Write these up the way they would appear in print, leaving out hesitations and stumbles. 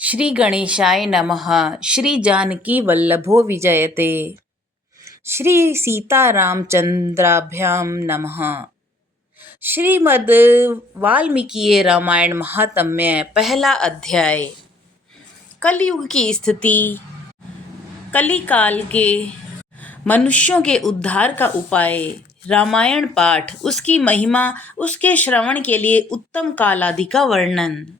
श्री गणेशाय नमः। श्री जानकी वल्लभो विजयते। श्री सीतारामचंद्राभ्यां नमः। श्रीमद् वाल्मीकि रामायण महात्म्य पहला अध्याय। कलयुग की स्थिति। कलिकाल के मनुष्यों के उद्धार का उपाय। रामायण पाठ, उसकी महिमा, उसके श्रवण के लिए उत्तम काल आदि का वर्णन।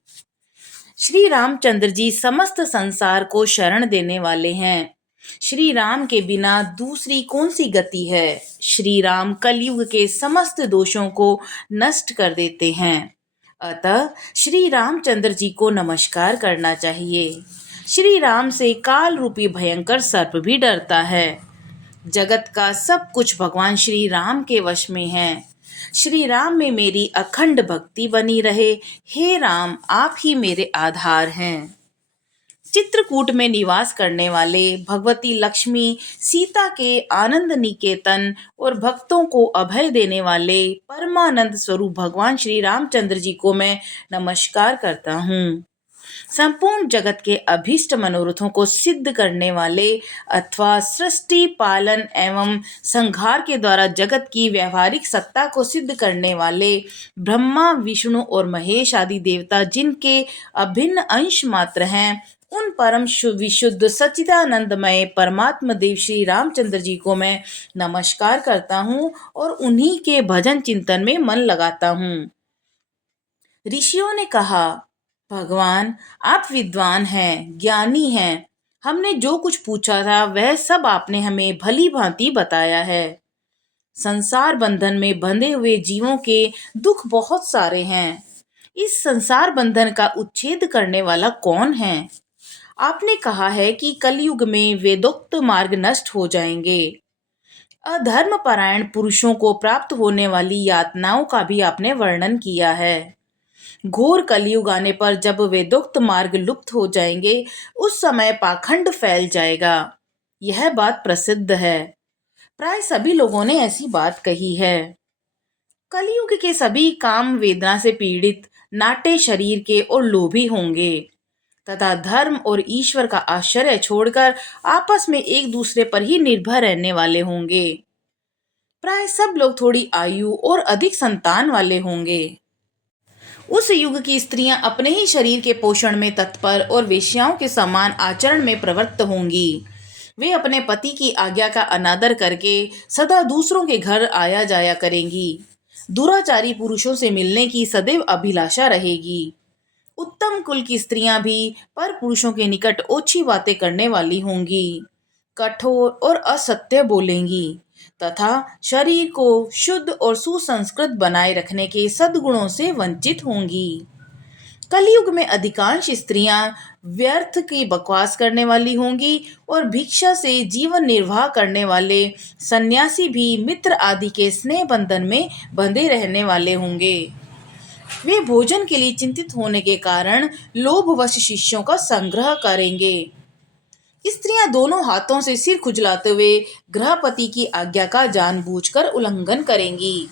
श्री रामचंद्र जी समस्त संसार को शरण देने वाले हैं। श्री राम के बिना दूसरी कौन सी गति है। श्री राम कलयुग के समस्त दोषों को नष्ट कर देते हैं। अतः श्री रामचंद्र जी को नमस्कार करना चाहिए। श्री राम से काल रूपी भयंकर सर्प भी डरता है। जगत का सब कुछ भगवान श्री राम के वश में है। श्री राम में मेरी अखंड भक्ति बनी रहे। हे राम, आप ही मेरे आधार हैं। चित्रकूट में निवास करने वाले भगवती लक्ष्मी, सीता के आनंद निकेतन और भक्तों को अभय देने वाले परमानंद स्वरूप भगवान श्री रामचंद्र जी को मैं नमस्कार करता हूँ। संपूर्ण जगत के अभीष्ट मनोरथों को सिद्ध करने वाले अथवा सृष्टि, पालन एवं संहार के द्वारा जगत की व्यवहारिक सत्ता को सिद्ध करने वाले ब्रह्मा, विष्णु और महेश आदि देवता जिनके अभिन्न अंश मात्र हैं, उन परम विशुद्ध सच्चिदानंदमय परमात्मा देव श्री रामचंद्र जी को मैं नमस्कार करता हूँ और उन्हीं के भजन चिंतन में मन लगाता हूँ। ऋषियों ने कहा, भगवान आप विद्वान हैं, ज्ञानी हैं। हमने जो कुछ पूछा था वह सब आपने हमें भली भांति बताया है। संसार बंधन में बंधे हुए जीवों के दुख बहुत सारे हैं। इस संसार बंधन का उच्छेद करने वाला कौन है? आपने कहा है कि कलयुग में वेदोक्त मार्ग नष्ट हो जाएंगे। अधर्म परायण पुरुषों को प्राप्त होने वाली यातनाओं का भी आपने वर्णन किया है। घोर कलयुग आने पर जब वेदोक्त मार्ग लुप्त हो जाएंगे, उस समय पाखंड फैल जाएगा। यह बात प्रसिद्ध है। प्राय सभी लोगों ने ऐसी बात कही है। कलयुग के सभी काम वेदना से पीड़ित, नाटे शरीर के और लोभी होंगे तथा धर्म और ईश्वर का आश्रय छोड़कर आपस में एक दूसरे पर ही निर्भर रहने वाले होंगे। प्राय सब लोग थोड़ी आयु और अधिक संतान वाले होंगे। उस युग की स्त्रियां अपने ही शरीर के पोषण में तत्पर और वेश्याओं के समान आचरण में प्रवृत्त होंगी। वे अपने पति की आज्ञा का अनादर करके सदा दूसरों के घर आया जाया करेंगी। दुराचारी पुरुषों से मिलने की सदैव अभिलाषा रहेगी। उत्तम कुल की स्त्रियां भी पर पुरुषों के निकट ओछी बातें करने वाली होंगी, कठोर और असत्य बोलेंगी तथा शरीर को शुद्ध और सुसंस्कृत बनाए रखने के सद्गुणों से वंचित होंगी। कलयुग में अधिकांश स्त्रियां व्यर्थ की बकवास करने वाली होंगी और भिक्षा से जीवन निर्वाह करने वाले सन्यासी भी मित्र आदि के स्नेह बंधन में बंधे रहने वाले होंगे। वे भोजन के लिए चिंतित होने के कारण लोभवश शिष्यों का संग्रह करेंगे। स्त्रियां दोनों हाथों से सिर खुजलाते हुए गृहपति की आज्ञा का जानबूझकर उल्लंघन करेंगी।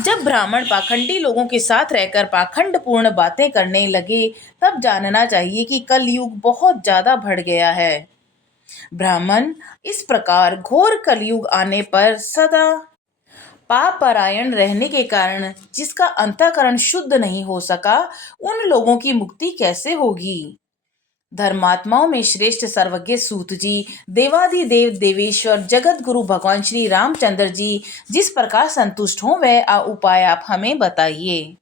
जब ब्राह्मण पाखंडी लोगों के साथ रहकर पाखंडपूर्ण बातें करने लगे, तब जानना चाहिए कि कलयुग बहुत ज्यादा बढ़ गया है। ब्राह्मण इस प्रकार घोर कलयुग आने पर सदा पाप परायण रहने के कारण जिसका अंतःकरण शुद्ध नहीं हो सका, उन लोगों की मुक्ति कैसे होगी? धर्मात्माओं में श्रेष्ठ सर्वज्ञ सूत जी, देवाधिदेव देवेश्वर जगत गुरु भगवान श्री रामचंद्र जी जिस प्रकार संतुष्ट हों वह उपाय आप हमें बताइए।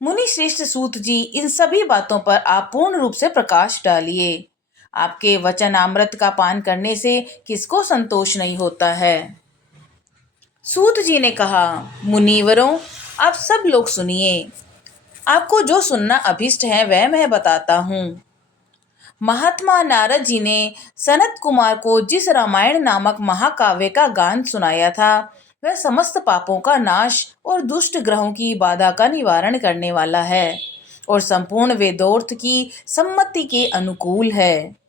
मुनि श्रेष्ठ सूत जी, इन सभी बातों पर आप पूर्ण रूप से प्रकाश डालिए। आपके वचन अमृत का पान करने से किसको संतोष नहीं होता है। सूत जी ने कहा, मुनिवरों, आप सब लोग सुनिए। आपको जो सुनना अभिष्ट है वह मैं बताता हूँ। महात्मा नारद जी ने सनत कुमार को जिस रामायण नामक महाकाव्य का गान सुनाया था, वह समस्त पापों का नाश और दुष्ट ग्रहों की बाधा का निवारण करने वाला है और संपूर्ण वेदोक्त की सम्मति के अनुकूल है।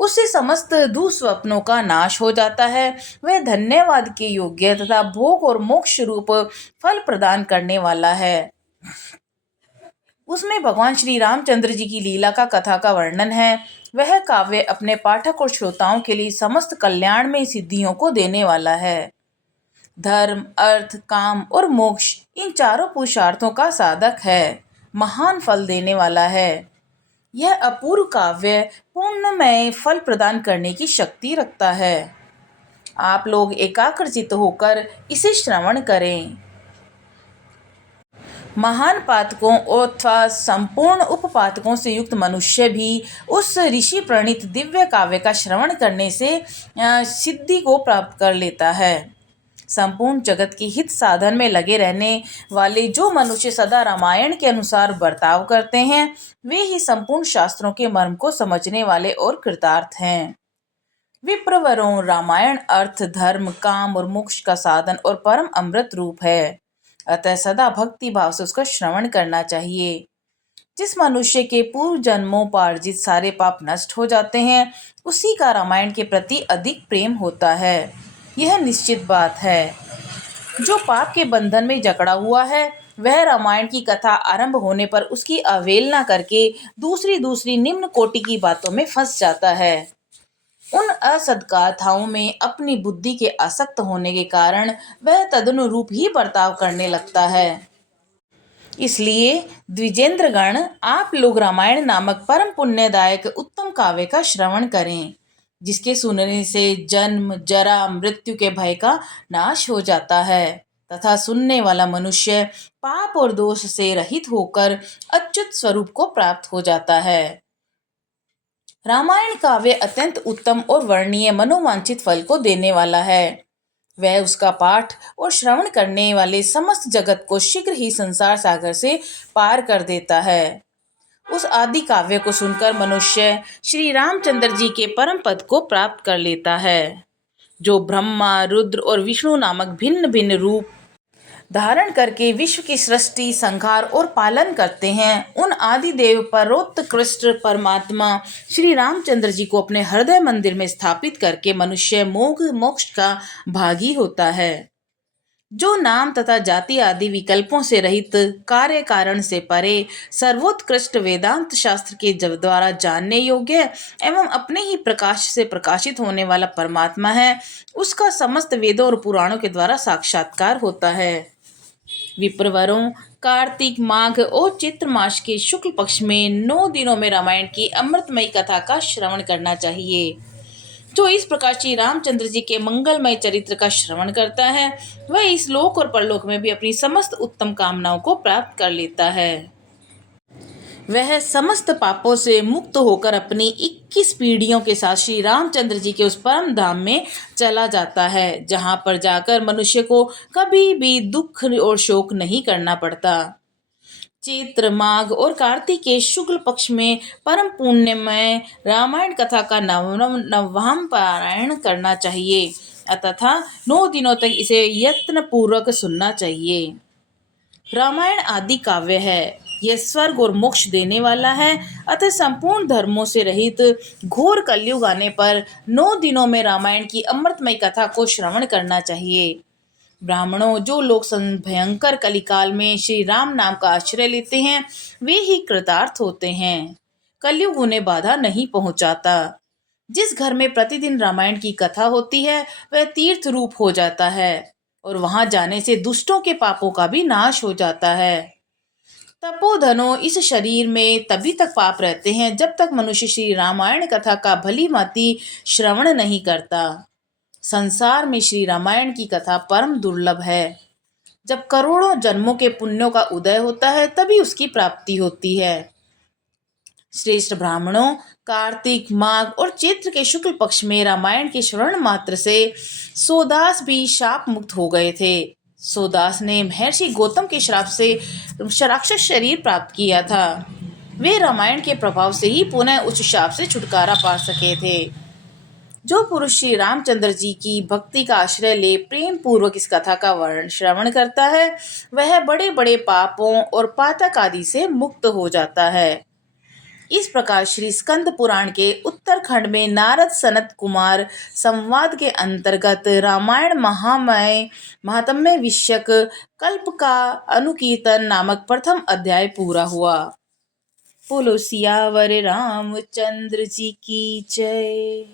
उससे समस्त दुस्वप्नों का नाश हो जाता है। वह धन्यवाद के योग्य तथा भोग और मोक्ष रूप फल प्रदान करने वाला है। उसमें भगवान श्री रामचंद्र जी की लीला का कथा का वर्णन है। वह काव्य अपने पाठक और श्रोताओं के लिए समस्त कल्याण में सिद्धियों को देने वाला है। धर्म, अर्थ, काम और मोक्ष इन चारों पुरुषार्थों का साधक है, महान फल देने वाला है। यह अपूर्व काव्य पूर्णमय फल प्रदान करने की शक्ति रखता है। आप लोग एकाग्रचित्त होकर इसे श्रवण करें। महान पातकों अथवा संपूर्ण उपपातकों से युक्त मनुष्य भी उस ऋषि प्रणीत दिव्य काव्य का श्रवण करने से सिद्धि को प्राप्त कर लेता है। संपूर्ण जगत के हित साधन में लगे रहने वाले जो मनुष्य सदा रामायण के अनुसार बर्ताव करते हैं, वे ही संपूर्ण शास्त्रों के मर्म को समझने वाले और कृतार्थ हैं। विप्रवरों, रामायण अर्थ, धर्म, काम और मोक्ष का साधन और परम अमृत रूप है। अतः सदा भक्ति भाव से उसका श्रवण करना चाहिए। जिस मनुष्य के पूर्व जन्मों पार्जित सारे पाप नष्ट हो जाते हैं, उसी का रामायण के प्रति अधिक प्रेम होता है। यह निश्चित बात है। जो पाप के बंधन में जकड़ा हुआ है, वह रामायण की कथा आरंभ होने पर उसकी अवहेलना करके दूसरी निम्न कोटि की बातों में फंस जाता है। उन असद्गाथाओं में अपनी बुद्धि के आसक्त होने के कारण वह तदनुरूप ही बर्ताव करने लगता है। इसलिए द्विजेंद्रगण, आप लोग रामायण नामक परम पुण्यदायक उत्तम काव्य का श्रवण करें, जिसके सुनने से जन्म, जरा, मृत्यु के भय का नाश हो जाता है तथा सुनने वाला मनुष्य पाप और दोष से रहित होकर अच्युत स्वरूप को प्राप्त हो जाता है। रामायण काव्य अत्यंत उत्तम और वर्णनीय मनोवांछित फल को देने वाला है। वह उसका पाठ और श्रवण करने वाले समस्त जगत को शीघ्र ही संसार सागर से पार कर देता है। उस आदि काव्य को सुनकर मनुष्य श्री रामचंद्र जी के परम पद को प्राप्त कर लेता है, जो ब्रह्मा, रुद्र और विष्णु नामक भिन्न भिन्न रूप धारण करके विश्व की सृष्टि, संहार और पालन करते हैं। उन आदि देव परोत्कृष्ट परमात्मा श्री रामचंद्र जी को अपने हृदय मंदिर में स्थापित करके मनुष्य मोक्ष का भागी होता है। जो नाम तथा जाति आदि विकल्पों से रहित, कार्य कारण से परे, सर्वोत्कृष्ट वेदांत शास्त्र के द्वारा जानने योग्य एवं अपने ही प्रकाश से प्रकाशित होने वाला परमात्मा है, उसका समस्त वेदों और पुराणों के द्वारा साक्षात्कार होता है। विप्रवरों, कार्तिक, माघ और चैत्र मास के शुक्ल पक्ष में 9 दिनों में रामायण की अमृतमयी कथा का श्रवण करना चाहिए। जो इस प्रकार श्री रामचंद्र जी के मंगलमय चरित्र का श्रवण करता है, वह इस लोक और परलोक में भी अपनी समस्त उत्तम कामनाओं को प्राप्त कर लेता है। वह समस्त पापों से मुक्त होकर अपनी 21 पीढ़ियों के साथ श्री रामचंद्र जी के उस परम धाम में चला जाता है, जहां पर जाकर मनुष्य को कभी भी दुख और शोक नहीं करना पड़ता। चैत्र, माघ और कार्तिक के शुक्ल पक्ष में परम पुण्यमय रामायण कथा का नवम पारायण करना चाहिए तथा 9 दिनों तक इसे यत्न पूर्वक सुनना चाहिए। रामायण आदि काव्य है। यह स्वर्ग और मोक्ष देने वाला है। अतः संपूर्ण धर्मों से रहित घोर कलयुग आने पर 9 दिनों में रामायण की अमृतमय कथा को श्रवण करना चाहिए। ब्राह्मणों, जो लोग भयंकर कलिकाल में श्री राम नाम का आश्रय लेते हैं, वे ही कृतार्थ होते हैं। कलयुग उन्हें बाधा नहीं पहुंचाता। जिस घर में प्रतिदिन रामायण की कथा होती है, वह तीर्थ रूप हो जाता है और वहां जाने से दुष्टों के पापों का भी नाश हो जाता है। तपोधनों, इस शरीर में तभी तक पाप रहते हैं जब तक मनुष्य श्री रामायण कथा का भली भांति श्रवण नहीं करता। संसार में श्री रामायण की कथा परम दुर्लभ है। जब करोड़ों जन्मों के पुण्यों का उदय होता है, तभी उसकी प्राप्ति होती है। श्रेष्ठ ब्राह्मणों, कार्तिक, माघ और चैत्र के शुक्ल पक्ष में रामायण के श्रवण मात्र से सोदास भी शाप मुक्त हो गए थे। सोदास ने महर्षि गौतम के श्राप से राक्षस शरीर प्राप्त किया था। वे रामायण के प्रभाव से ही पुनः उस शाप से छुटकारा पा सके थे। जो पुरुष श्री रामचंद्र जी की भक्ति का आश्रय ले प्रेम पूर्वक इस कथा का वर्ण श्रवण करता है, वह बड़े बड़े पापों और पातक आदि से मुक्त हो जाता है। इस प्रकार श्री स्कंद पुराण के उत्तरखंड में नारद सनत कुमार संवाद के अंतर्गत रामायण महात्म्य विषयक कल्प का अनुकीर्तन नामक प्रथम अध्याय पूरा हुआ। बोलो सियावर रामचंद्र जी की जय।